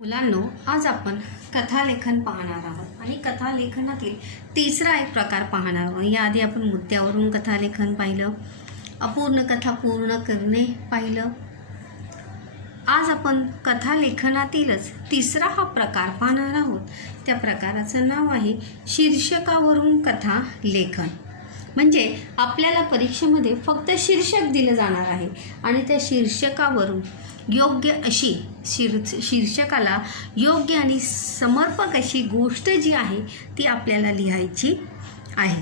मुलांनो, आज आपण कथालेखन पाहणार आहोत आणि कथालेखनातील तिसरा एक प्रकार पाहणार आहोत. याआधी आपण मुद्द्यावरून कथालेखन पाहिलं, अपूर्ण कथा पूर्ण करणे पाहिलं. आज आपण कथालेखनातीलच तिसरा हा प्रकार पाहणार आहोत. त्या प्रकाराचं नाव आहे शीर्षकावरून कथा लेखन. म्हणजे आपल्याला परीक्षेमध्ये फक्त शीर्षक दिलं जाणार आहे आणि त्या शीर्षकावरून योग्य अशी शीर्षकाला योग्य आणि समर्पक अशी गोष्ट जी आहे ती आपल्याला लिहायची आहे.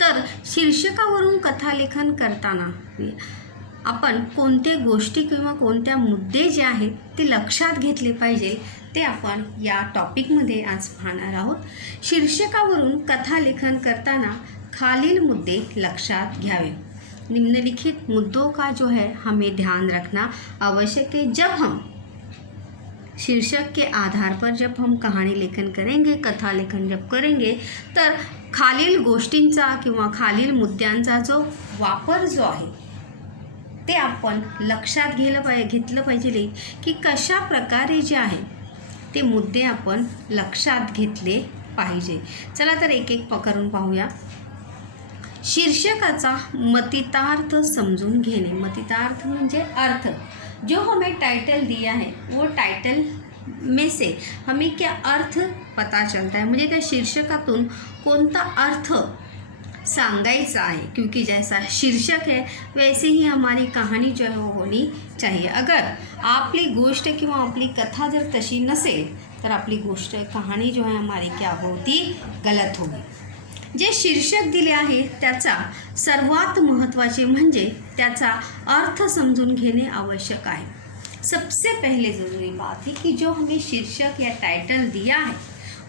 तर शीर्षकावरून कथालेखन करताना आपण कोणत्या गोष्टी किंवा कोणत्या मुद्दे जे आहेत ते लक्षात घेतले पाहिजे ते आपण या टॉपिकमध्ये आज पाहणार आहोत. शीर्षकावरून कथालेखन करताना खालील मुद्दे लक्षात घ्यावे. निम्नलिखित मुद्दों का जो है हमें ध्यान रखना आवश्यक है. जब हम शीर्षक के आधार पर जब हम कहानी लेखन करेंगे, कथा लेखन जब करेंगे, तर खालील गोष्टींचा किंवा खालील मुद्द्यांचा जो वापर जो आहे ते आपण लक्षात घेतलं पाहिजे की कशा प्रकारे जे आहे ते मुद्दे आपण लक्षात घेतले पाहिजे. चला तर एक एक करून पाहूया. शीर्षकाचा मतितार्थ समझून घेने. मतितार्थ म्हणजे अर्थ. जो हमें टाइटल दिया है वो टाइटल में से हमें क्या अर्थ पता चलता है, म्हणजे त्या शीर्षकातून कोणता अर्थ सांगायचा आहे. क्योंकि जैसा शीर्षक है वैसे ही हमारी कहानी जो है वो होनी चाहिए. अगर आपली गोष्ट किंवा आपली कथा जर तशी नसेल तर आपली गोष्ट कहानी जो है हमारी क्या होती, गलत होगी. जे शीर्षक दिले आहे त्याचा सर्वात महत्त्वाचे म्हणजे त्याचा अर्थ समजून घेणे आवश्यक आहे. सबसे पहले ज़रूरी बात है कि जो हमें शीर्षक या टाइटल दिया है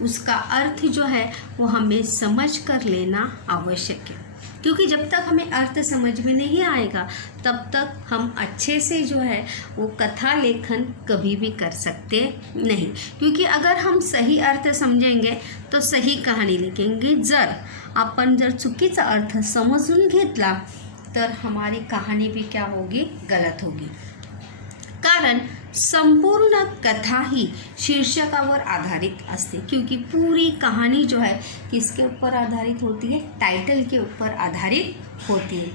उसका अर्थ जो है वो हमें समझ कर लेना आवश्यक है. क्योंकि जब तक हमें अर्थ समझ में नहीं आएगा तब तक हम अच्छे से जो है वो कथा लेखन कभी भी कर सकते नहीं. क्योंकि अगर हम सही अर्थ समझेंगे तो सही कहानी लिखेंगे. आपण जर चुकीचा अर्थ समजून घेतला तर हमारी कहानी भी क्या होगी, गलत होगी. कारण संपूर्ण कथा ही शीर्षकावर आधारित असते. क्योंकि पूरी कहानी जो है किसके ऊपर आधारित होती है, टाइटल के ऊपर आधारित होती है.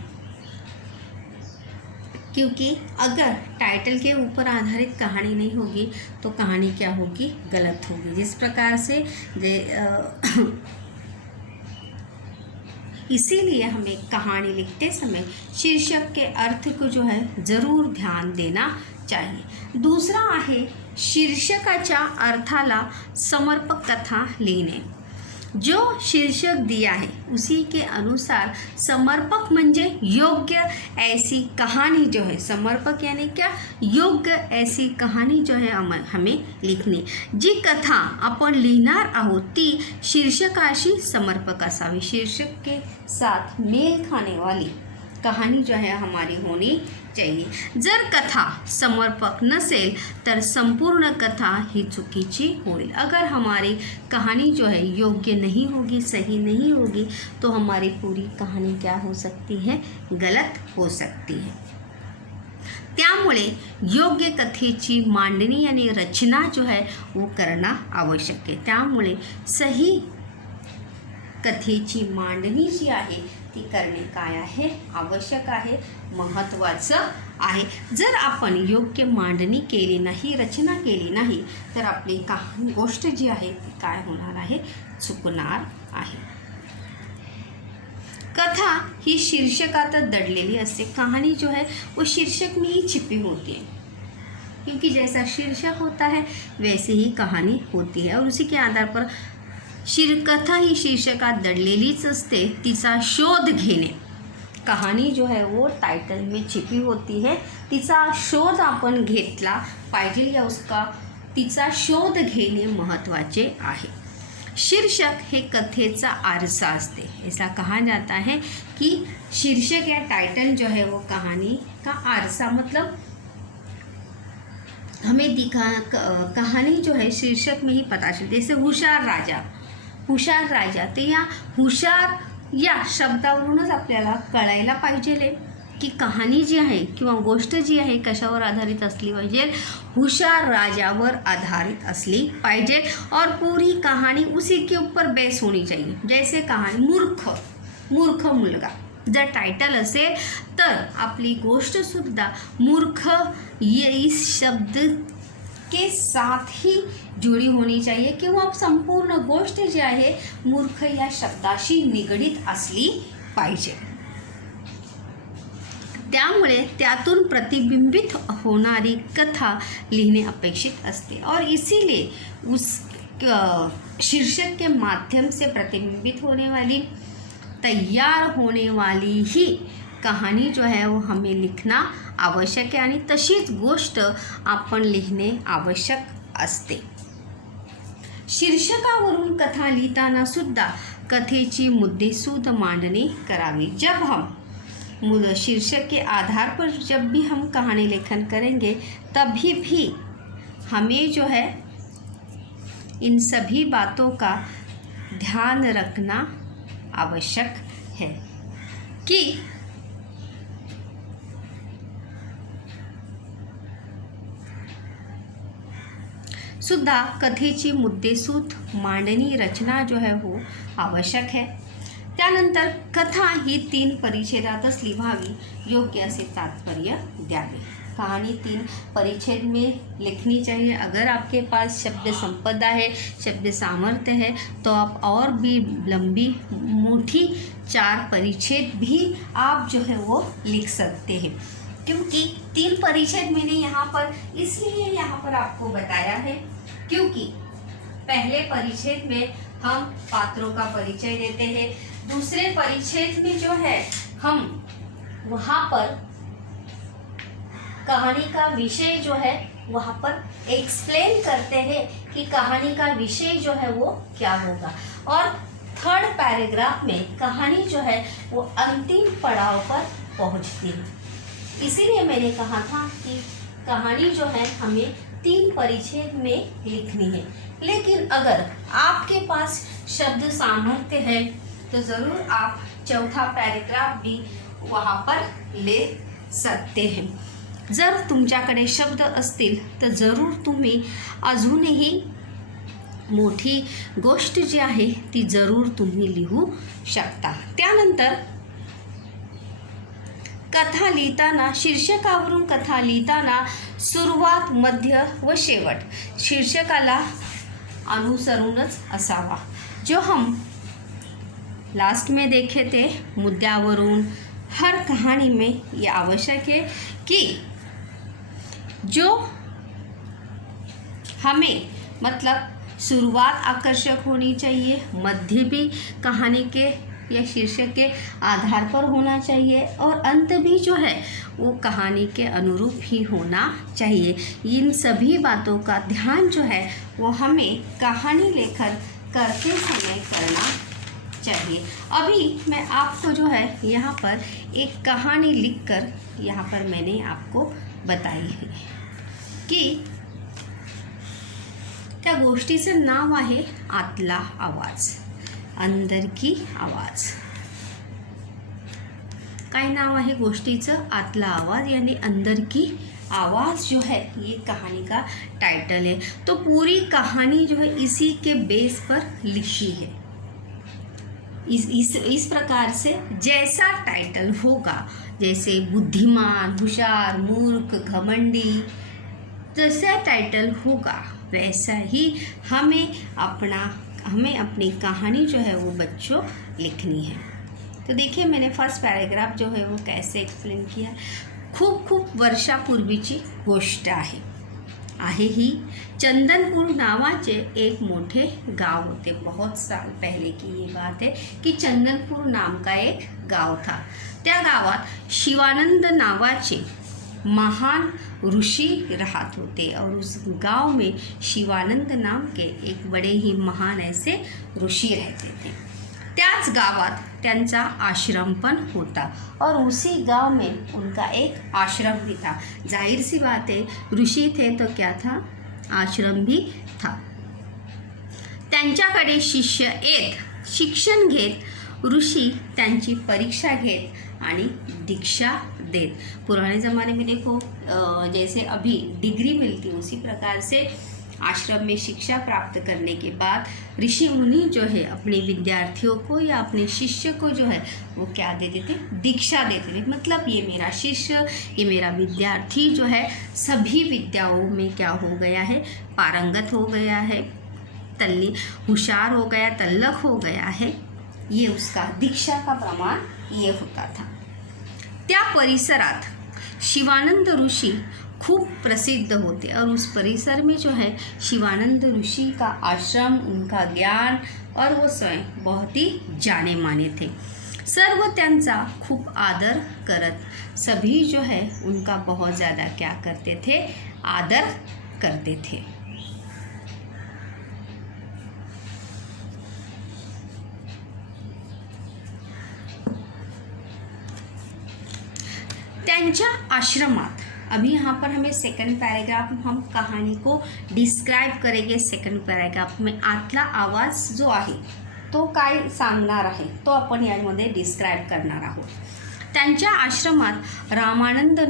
क्योंकि अगर टाइटल के ऊपर आधारित कहानी नहीं होगी तो कहानी क्या होगी, गलत होगी. जिस प्रकार से इसीलिए हमें कहानी लिखते समय शीर्षक के अर्थ को जो है ज़रूर ध्यान देना चाहिए. दूसरा आहे शीर्षकाच्या अर्थाला समर्पक कथा लिहिणे. जो शीर्षक दिया है उसी के अनुसार समर्पक म्हणजे योग्य ऐसी कहानी जो है, समर्पक यानी क्या, योग्य ऐसी कहानी जो है हमें लिखणे. जी कथा आपण लिहिणार आहोत ती शीर्षकाशी समर्पक असावी. शीर्षक के साथ मेल खाने वाली कहानी जो है हमारी होनी चाहिए. जर कथा समर्पक नसेल तर संपूर्ण कथा ही चुकीची होईल. अगर हमारी कहानी जो है योग्य नहीं होगी, सही नहीं होगी तो हमारी पूरी कहानी क्या हो सकती है, गलत हो सकती है. त्यामुळे योग्य कथेची मांडणी आणि रचना जो है वो करना आवश्यक आहे. त्यामुळे सही कथेची मांडणी जी आहे ती करणे काय आहे, आवश्यक आहे, महत्त्वाचं आहे. जर आपण योग्य मांडणी केली नाही, रचना केली नाही तर आपली कहाणी गोष्ट जी आहे ती काय होणार आहे, चुकणार आहे. कथा ही शीर्षकातच दडलेली असते. कहानी जो है वो शीर्षक में ही छिपी होती है. क्योंकि जैसा शीर्षक होता है वैसे ही कहानी होती है और उसी के आधार पर कथा ही शीर्षकात दडलेलीच असते. तिचा शोध घेणे. कहानी जो है वो टाइटल में छिपी होती है. तिचा शोध आपण घेतला पाहिजे या तिचा शोध घेणे महत्त्वाचे आहे. शीर्षक हे कथेचा आरसा असते. ऐसा कहा जाता है कि शीर्षक या टाइटल जो है वो कहानी का आरसा, मतलब हमें कहानी जो है शीर्षक में ही पता चलती. जैसे हुशार राजा ते या हुशार या शब्दावरूनच आपल्याला कळायला पाहिजे की कहाणी जी आहे किंवा गोष्ट जी आहे कशावर आधारित असली पाहिजे, हुशार राजावर आधारित असली पाहिजे और पूरी कहानी उसी के ऊपर बेस होनी चाहिए. जैसे कहाणी मूर्ख मुलगा जर टायटल असेल तर आपली गोष्टसुद्धा मूर्ख ये इस शब्द के साथ ही जुड़ी होनी चाहिए किंवा संपूर्ण गोष्ट जी आहे मूर्ख या शब्दाशी निगडीत असली पाहिजे. त्यामुळे त्यातून प्रतिबिंबित होणारी कथा लिहिणे अपेक्षित असते और इसीलिए उस शीर्षक के माध्यम से प्रतिबिंबित होने वाली, तैयार होने वाली ही कहानी जो है वो हमें लिखना आवश्यक आहे आणि तशीच गोष्ट आपण लिहिणे आवश्यक असते. शीर्षकावरून कथा लिहिताना सुद्धा कथेची मुद्देसूद मांडणी करावी. जब हम शीर्षक के आधार पर जब भी हम कहानी लेखन करेंगे तभी भी हमें जो है इन सभी बातों का ध्यान रखना आवश्यक है कि सुद्धा कथेची मुद्देसूद मांडणी रचना जो है वो आवश्यक है. त्यानंतर कथा ही 3 परिच्छेदातच लिहावी, योग्य असे तात्पर्य द्यावे. कहानी 3 परिच्छेद में लिखनी चाहिए. अगर आपके पास शब्द संपदा है, शब्द सामर्थ्य है तो आप और भी लंबी मोटी 4 परिच्छेद भी आप जो है वो लिख सकते हैं. क्योंकि 3 परिच्छेद मैंने यहाँ पर इसलिए यहाँ पर आपको बताया है क्योंकि पहले परिच्छेद में हम पात्रों का परिचय देते हैं, दूसरे परिच्छेद में जो है हम वहाँ पर कहानी का विषय जो है वहाँ पर एक्सप्लेन करते हैं कि कहानी का विषय जो है वो क्या होगा, और 3rd पैराग्राफ में कहानी जो है वो अंतिम पड़ाव पर पहुँचती है. इसीलिए मैंने कहा था कि कहानी जो है हमें 3 परिच्छेद में लिखनी है. लेकिन अगर आपके पास शब्द सामर्थ्य है तो ज़रूर आप 4था पैराग्राफ भी वहाँ पर ले सकते हैं. जर तुमच्याकडे शब्द असतील तर जरूर तुम्ही अजूनही मोठी गोष्ट जी आहे ती जरूर तुम्ही लिहू शकता. त्यानंतर कथा लिहिताना, शीर्षकावरून कथा लिहिताना सुरुवात, मध्य व शेवट शीर्षकाला अनुसरूनच असावा. जो हम लास्ट में देखे थे मुद्द्यावरून, हर कहानी में ये आवश्यक है कि जो हमें मतलब शुरुआत आकर्षक होनी चाहिए, मध्य भी कहानी के या शीर्षक के आधार पर होना चाहिए और अंत भी जो है वो कहानी के अनुरूप ही होना चाहिए. इन सभी बातों का ध्यान जो है वो हमें कहानी लेखन करते समय करना चाहिए. अभी मैं आपको जो है यहाँ पर एक कहानी लिखकर यहाँ पर मैंने आपको बताई है की त्या गोष्टीचं नाव आहे आतला आवाज, अंदर की आवाज. काय नाव आहे गोष्टीचं? आतला आवाज यानी अंदर की आवाज़ जो है ये कहानी का टाइटल है. तो पूरी कहानी जो है इसी के बेस पर लिखी है. इस प्रकार से जैसा टाइटल होगा, जैसे बुद्धिमान, होशियार, मूर्ख, घमंडी, जैसा टाइटल होगा वैसा ही हमें अपनी कहानी जो है वो बच्चों लिखनी है. तो देखिए मैंने फर्स्ट पैराग्राफ जो है वो कैसे एक्सप्लेन किया. खूप वर्षापूर्वीची गोष्ट आहे ही. चंदनपूर नावाचे एक मोठे गाव होते. बहुत साल पहले की ये बात है कि चंदनपूर नाम का एक गाव था. त्या गावात शिवानंद नावाचे महान ऋषि राहत होते और उस गांव में शिवानंद नाम के एक बड़े ही महान ऐसे ऋषि रहते थे. त्याच गावात त्यांचा आश्रम पण होता और उसी गांव में उनका एक आश्रम भी था. जाहिर सी बात है ऋषि थे तो क्या था, आश्रम भी था. त्यांच्याकडे शिष्य येत, शिक्षण घेत ऋषि त्यांची परीक्षा घेत आणि दीक्षा देत। पुराने ज़माने में देखो जैसे अभी डिग्री मिलती उसी प्रकार से आश्रम में शिक्षा प्राप्त करने के बाद ऋषि मुनि जो है अपने विद्यार्थियों को या अपने शिष्य को जो है वो क्या देते थे, दीक्षा देते थे। मतलब ये मेरा शिष्य, ये मेरा विद्यार्थी जो है सभी विद्याओं में क्या हो गया है, पारंगत हो गया है, होशियार हो गया, तल्लख हो गया है। ये उसका दीक्षा का प्रमाण ये होता था। त्या परिसरात शिवानंद ऋषि खूब प्रसिद्ध होते और उस परिसर में जो है शिवानंद ऋषि का आश्रम, उनका ज्ञान और वो स्वयं बहुत ही जाने माने थे। सर्व त्यांचा खूब आदर करत, सभी जो है उनका बहुत ज़्यादा क्या करते थे, आदर करते थे। त्यांच्या आश्रमात, अभी यहाँ पर हमें सेकंड पैराग्राफ, हम कहानी को डिस्क्राइब करेंगे। सेकंड पैराग्राफ में आतला आवाज जो आहे तो काय सांगणार आहे तो आपण यामध्ये डिस्क्राइब करणार आहोत। त्यांच्या आश्रमात रामानंद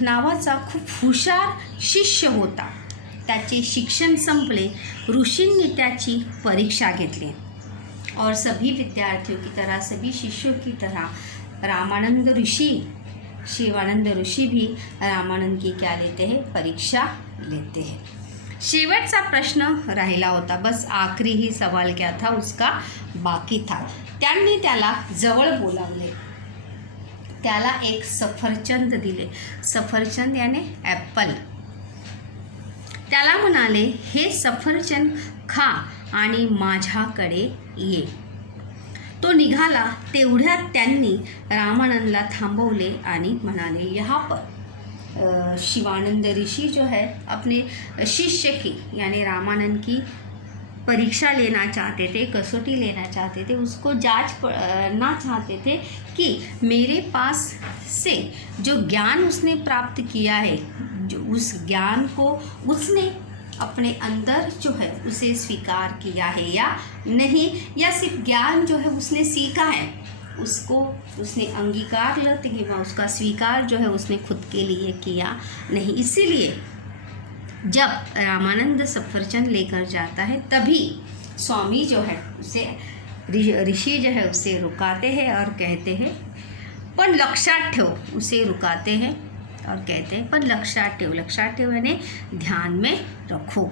नावाचा खूप हुशार शिष्य होता। त्याचे शिक्षण संपले, ऋषींनी त्याची परीक्षा घेतली और सभी विद्यार्थियों की तरह, सभी शिष्यों की तरह शिवानंद ऋषि भी रामानंद की क्या लेते हैं, परीक्षा लेते हैं। शेवटचा प्रश्न राहिला होता, बस आखरी ही सवाल क्या था उसका बाकी था। त्यांनी त्याला जवळ बोलावले, त्याला एक सफरचंद दिले, सफरचंद याने ॲपल। त्याला म्हणाले, हे सफरचंद खा आणि माझ्याकडे ये। तो निघाला, तेवढ्यात त्यांनी रामानंदला थांबवले आणि म्हणाले, यहाँ पर शिवानंद ऋषि जो है अपने शिष्य की यानी रामानंद की परीक्षा लेना चाहते थे, कसौटी लेना चाहते थे, उसको जांचना चाहते थे कि मेरे पास से जो ज्ञान उसने प्राप्त किया है, जो उस ज्ञान को उसने अपने अंदर जो है उसे स्वीकार किया है या नहीं, या सिर्फ ज्ञान जो है उसने सीखा है उसको उसने अंगीकार लेते कि उसका स्वीकार जो है उसने खुद के लिए किया नहीं। इसीलिए जब रामानंद सफरचंद लेकर जाता है तभी स्वामी जो है उसे ऋषि जो है उसे रुकाते हैं और कहते हैं, पण लक्षात ठेव, उसे रुकाते हैं और कहते हैं, पर लक्षात ठेव यानी ध्यान में रखो।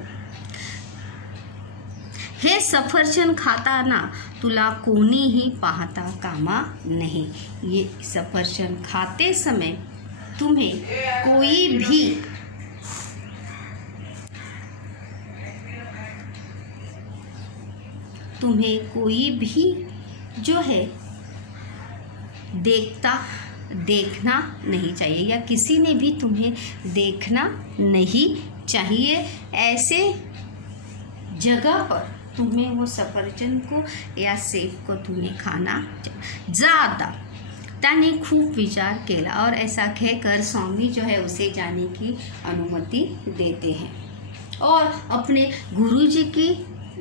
हे सफरचंद खाताना तुला कोणीही पाहता कामा नहीं। ये सफरचंद खाते समय तुम्हें कोई भी जो है देखना नहीं चाहिए, या किसी ने भी तुम्हें देखना नहीं चाहिए। ऐसे जगह पर तुम्हें वो सफरचंद को या सेब को तुम्हें खाना ज़्यादा। त्याने खूब विचार किया और ऐसा कहकर स्वामी जो है उसे जाने की अनुमति देते हैं और अपने गुरुजी की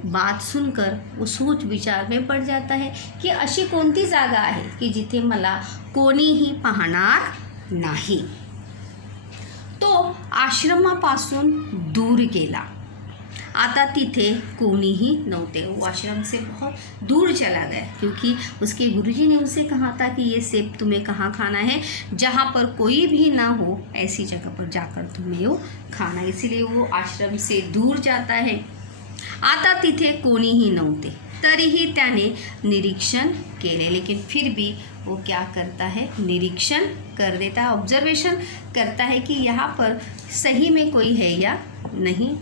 बात सुनकर वो सोच विचार में पड़ जाता है की अशी कोणती जागा आहे की जिथे मला कोणीही पाहणार नाही। तो आश्रमापासून दूर गेला, आता तिथे कोणीही नव्हते। वो आश्रम से बहुत दूर चला गया क्योंकि उसके गुरुजी ने उसे कहा था कि ये सेब तुम्हें कहाँ खाना है, जहाँ पर कोई भी ना हो ऐसी जगह पर जाकर तुम्हें वो खाना। इसीलिए वो आश्रम से दूर जाता है। आता तिथे कोणीही नव्हते, तरीही त्याने निरीक्षण केले, लेकिन फिर भी वो क्या करता है, निरीक्षण कर देता है, ऑब्जर्वेशन करता है कि यहाँ पर सही में कोई है या नहीं